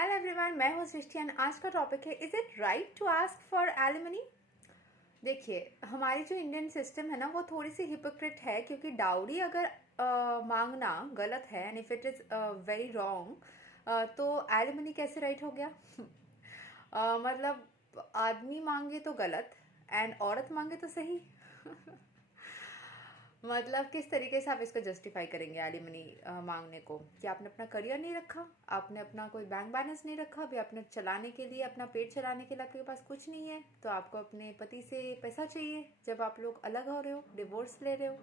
Hello everyone, मैं हूँ सृष्टि and आज का टॉपिक है is it right to ask for alimony. देखिए, हमारी जो इंडियन सिस्टम है ना वो थोड़ी सी हिपोक्रेट है, क्योंकि डाउरी अगर मांगना गलत है and if it is very wrong तो एलिमनी कैसे राइट हो गया। मतलब आदमी मांगे तो गलत एंड औरत मांगे तो सही। मतलब किस तरीके से आप इसको जस्टिफाई करेंगे एलिमनी मांगने को, कि आपने अपना करियर नहीं रखा, आपने अपना कोई बैंक बैलेंस नहीं रखा, अभी आपने चलाने के लिए, अपना पेट चलाने के लिए आपके पास कुछ नहीं है, तो आपको अपने पति से पैसा चाहिए जब आप लोग अलग हो रहे हो, डिवोर्स ले रहे हो।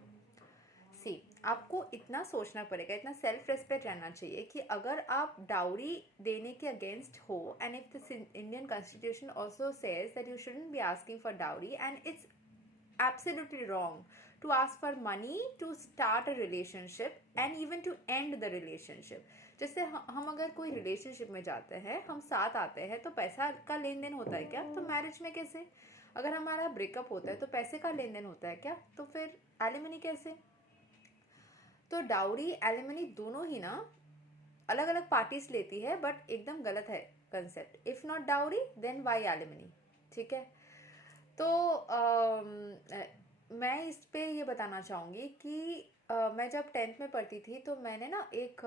सी, आपको इतना सोचना पड़ेगा, इतना सेल्फ रेस्पेक्ट रहना चाहिए कि अगर आप डाउरी देने के अगेंस्ट हो and if the Indian constitution also says that you shouldn't be asking for dowry and it's absolutely wrong to ask for money to start a relationship and even to end the relationship। जैसे हम अगर कोई relationship में जाते हैं, हम साथ आते हैं, तो पैसा का लेन देन होता है क्या? तो मैरिज में कैसे? अगर हमारा ब्रेकअप होता है तो पैसे का लेन देन होता है क्या? तो फिर एलिमनी कैसे? तो डाउरी एलिमनी दोनों ही ना अलग अलग पार्टीज लेती है, बट एकदम गलत है concept. If not dowry then why alimony. ठीक है, तो मैं इस पे ये बताना चाहूँगी कि मैं जब 10th में पढ़ती थी तो मैंने ना एक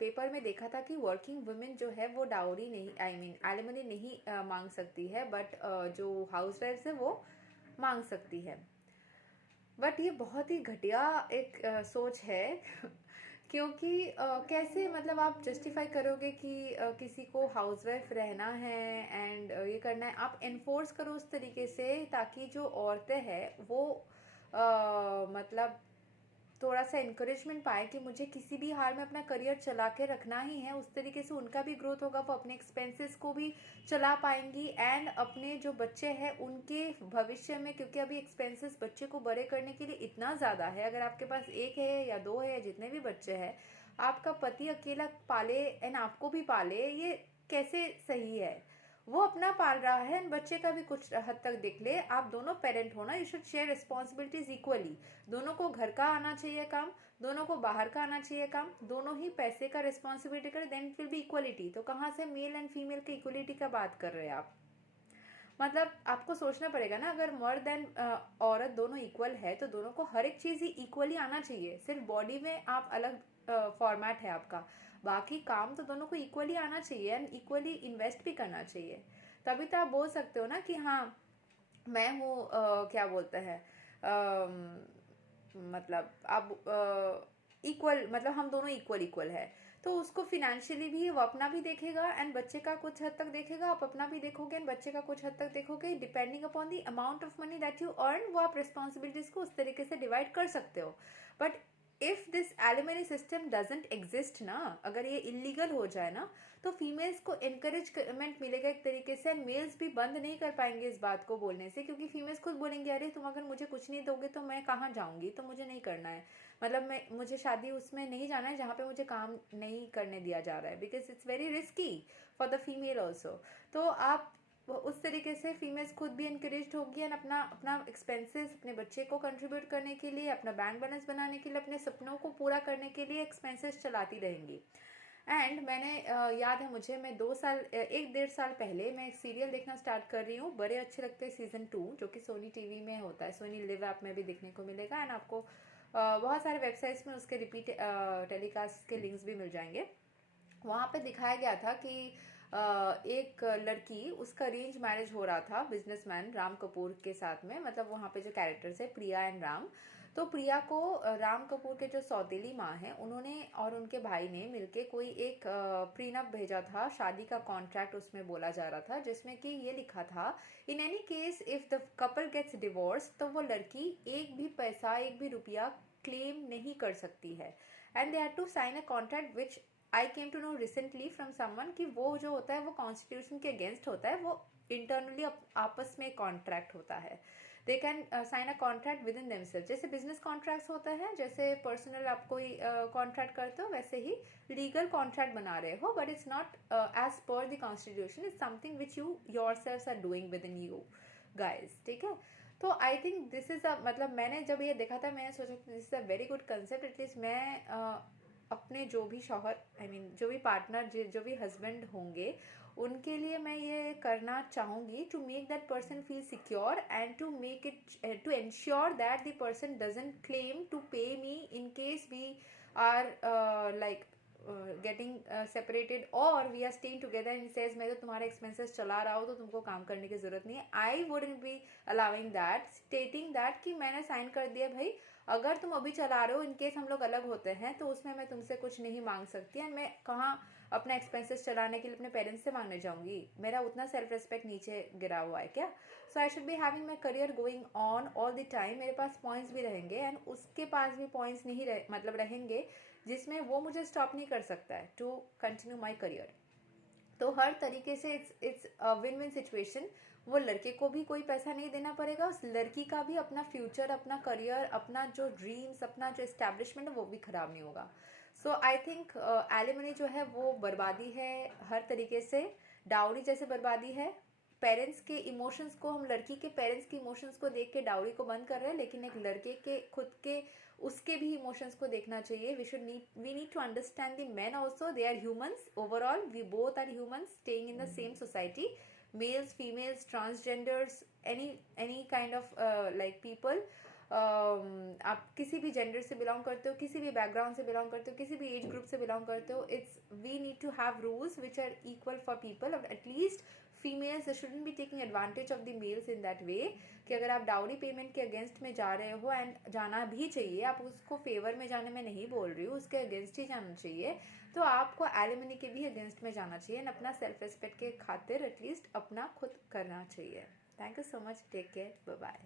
पेपर में देखा था कि वर्किंग वुमेन जो है वो डाउरी नहीं, आई मीन एलिमनी नहीं मांग सकती है, बट जो हाउस वाइफ्स है वो मांग सकती है। बट ये बहुत ही घटिया एक सोच है। क्योंकि कैसे, मतलब आप जस्टिफाई करोगे कि किसी को हाउसवाइफ रहना है एंड ये करना है, आप एनफोर्स करो उस तरीके से ताकि जो औरतें हैं वो मतलब थोड़ा सा इंकरेजमेंट पाए कि मुझे किसी भी हाल में अपना करियर चला के रखना ही है। उस तरीके से उनका भी ग्रोथ होगा, वो अपने एक्सपेंसेस को भी चला पाएंगी एंड अपने जो बच्चे हैं उनके भविष्य में, क्योंकि अभी एक्सपेंसेस बच्चे को बड़े करने के लिए इतना ज़्यादा है। अगर आपके पास एक है या दो है या जितने भी बच्चे हैं, आपका पति अकेला पाले एंड आपको भी पाले, ये कैसे सही है? वो अपना पाल रहा है एंड बच्चे का भी कुछ हद तक देख ले। आप दोनों पेरेंट हो ना, you should share responsibilities equally. दोनों को घर का आना चाहिए काम, दोनों को बाहर का आना चाहिए काम, दोनों ही पैसे का रिस्पॉन्सिबिलिटी करे, then it will be equality. तो कहाँ से मेल एंड फीमेल की इक्वलिटी का बात कर रहे हैं आप? मतलब आपको सोचना पड़ेगा ना, अगर मर्द एंड औरत दोनों इक्वल है तो दोनों को हर एक चीज ही इक्वली आना चाहिए। सिर्फ बॉडी में आप अलग फॉर्मेट है आपका, बाकी काम तो दोनों को इक्वली आना चाहिए एंड इक्वली इन्वेस्ट भी करना चाहिए। तभी तो आप बोल सकते हो ना कि हाँ मैं हूँ क्या बोलते हैं, मतलब आप इक्वल, मतलब हम दोनों इक्वल इक्वल है। तो उसको फिनेंशियली भी वो अपना भी देखेगा एंड बच्चे का कुछ हद तक देखेगा, आप अपना भी देखोगे एंड बच्चे का कुछ हद तक देखोगे। Depending upon the amount of money that you earn, वो आप रिस्पॉन्सिबिलिटीज को उस तरीके से डिवाइड कर सकते हो। But if this alimony system doesn't exist ना, अगर ये इलीगल हो जाए ना, तो फीमेल्स को एनकरेजमेंट मिलेगा एक तरीके से एंड मेल्स भी बंद नहीं कर पाएंगे इस बात को बोलने से, क्योंकि फीमेल्स खुद बोलेंगे अरे तुम अगर मुझे कुछ नहीं दोगे तो मैं कहाँ जाऊंगी, तो मुझे नहीं करना है। मतलब मुझे शादी उसमें नहीं जाना है जहाँ पे मुझे काम नहीं करने दिया जा रहा है, because it's very risky for the female also. तो आप उस तरीके से फीमेल्स खुद भी इंकरेज होगी एंड अपना अपना एक्सपेंसेस अपने बच्चे को कंट्रीब्यूट करने के लिए, अपना बैंक बैलेंस बनाने के लिए, अपने सपनों को पूरा करने के लिए एक्सपेंसेस चलाती रहेंगी। एंड मैंने याद है मुझे, मैं 2 साल 1 1.5 साल पहले मैं एक सीरियल देखना स्टार्ट कर रही हूँ, बड़े अच्छे लगते हैं सीजन 2, जो कि सोनी टीवी में होता है, सोनी लिव ऐप में भी देखने को मिलेगा एंड आपको बहुत सारे वेबसाइट्स में उसके रिपीट टेलीकास्ट के लिंक्स भी मिल जाएंगे। वहाँ पे दिखाया गया था कि एक लड़की, उसका अरेंज मैरिज हो रहा था बिजनेसमैन राम कपूर के साथ में। मतलब वहाँ पे जो कैरेक्टर्स है प्रिया एंड राम, तो प्रिया को राम कपूर के जो सौतेली माँ है उन्होंने और उनके भाई ने मिलके कोई एक प्रीनप भेजा था, शादी का कॉन्ट्रैक्ट उसमें बोला जा रहा था, जिसमें कि ये लिखा था in any case if the couple gets divorce, तो वो लड़की एक भी पैसा एक भी रुपया क्लेम नहीं कर सकती है। And they had to sign a contract which I came to know recently from someone कि वो जो होता है वो कॉन्स्टिट्यूशन के अगेंस्ट होता है, वो इंटरनली आपस में कॉन्ट्रैक्ट होता है। They can sign a contract within themself, जैसे बिजनेस कॉन्ट्रैक्ट होता है, जैसे पर्सनल आप कोई कॉन्ट्रैक्ट करते हो, वैसे ही लीगल कॉन्ट्रैक्ट बना रहे हो, but it's not as per the constitution, it's something which you yourself are doing within you guys. ठीक है, तो I think this is a, मतलब मैंने जब ये देखा था मैंने सोचा this is a very good concept. At least मैं अपने जो भी शौहर जो भी पार्टनर जो भी हस्बैंड होंगे उनके लिए मैं ये करना चाहूँगी to make that person feel secure and to make it to ensure that the person doesn't claim to pay me in case we are like getting separated और we are staying together and says मैं तो तुम्हारे expenses चला रहा हूँ तो तुमको काम करने की जरूरत नहीं है. I wouldn't be allowing that, stating that कि मैंने साइन कर दिया भाई अगर तुम अभी चला रहे हो, इनकेस हम लोग अलग होते हैं तो उसमें मैं तुमसे कुछ नहीं मांग सकती एंड मैं कहाँ अपना एक्सपेंसेस चलाने के लिए अपने पेरेंट्स से मांगने जाऊंगी. मेरा उतना सेल्फ रिस्पेक्ट नीचे गिरा हुआ है क्या? So I should be having my career going on all the time. मेरे पास पॉइंट्स भी रहेंगे एंड उसके पास भी पॉइंट्स नहीं मतलब रहेंगे जिसमें वो मुझे स्टॉप नहीं कर सकता है टू कंटिन्यू माई करियर. तो हर तरीके से इट्स विन विन सिचुएशन. वो लड़के को भी कोई पैसा नहीं देना पड़ेगा, उस लड़की का भी अपना फ्यूचर, अपना करियर, अपना जो ड्रीम्स, अपना जो एस्टैब्लिशमेंट है वो भी खराब नहीं होगा. सो आई थिंक एलिमनी जो है वो बर्बादी है हर तरीके से. डाउरी जैसे बर्बादी है. पेरेंट्स के इमोशंस को, हम लड़की के पेरेंट्स के इमोशंस को देख के डाउरी को बंद कर रहे हैं, लेकिन एक लड़के के खुद के उसके भी इमोशंस को देखना चाहिए. We need to understand the men also. They are humans overall. We both are humans staying in the same society. Males, females, transgenders, any kind of like people. आप किसी भी जेंडर से बिलोंग करते हो, किसी भी बैकग्राउंड से belong करते हो, किसी भी एज ग्रुप से बिलोंग करते हो, it's we need to have rules which are equal for people. और at least females shouldn't be taking advantage of the males in that way कि अगर आप डाउरी पेमेंट के अगेंस्ट में जा रहे हो, एंड जाना भी चाहिए, आप उसको फेवर में जाने में नहीं बोल रही हूँ, उसके अगेंस्ट ही जाना चाहिए, तो आपको एलिमनी के भी अगेंस्ट में जाना चाहिए एंड अपना सेल्फ रिस्पेक्ट के खातिर एटलीस्ट अपना खुद करना चाहिए. Thank you so much. Take care. Bye bye.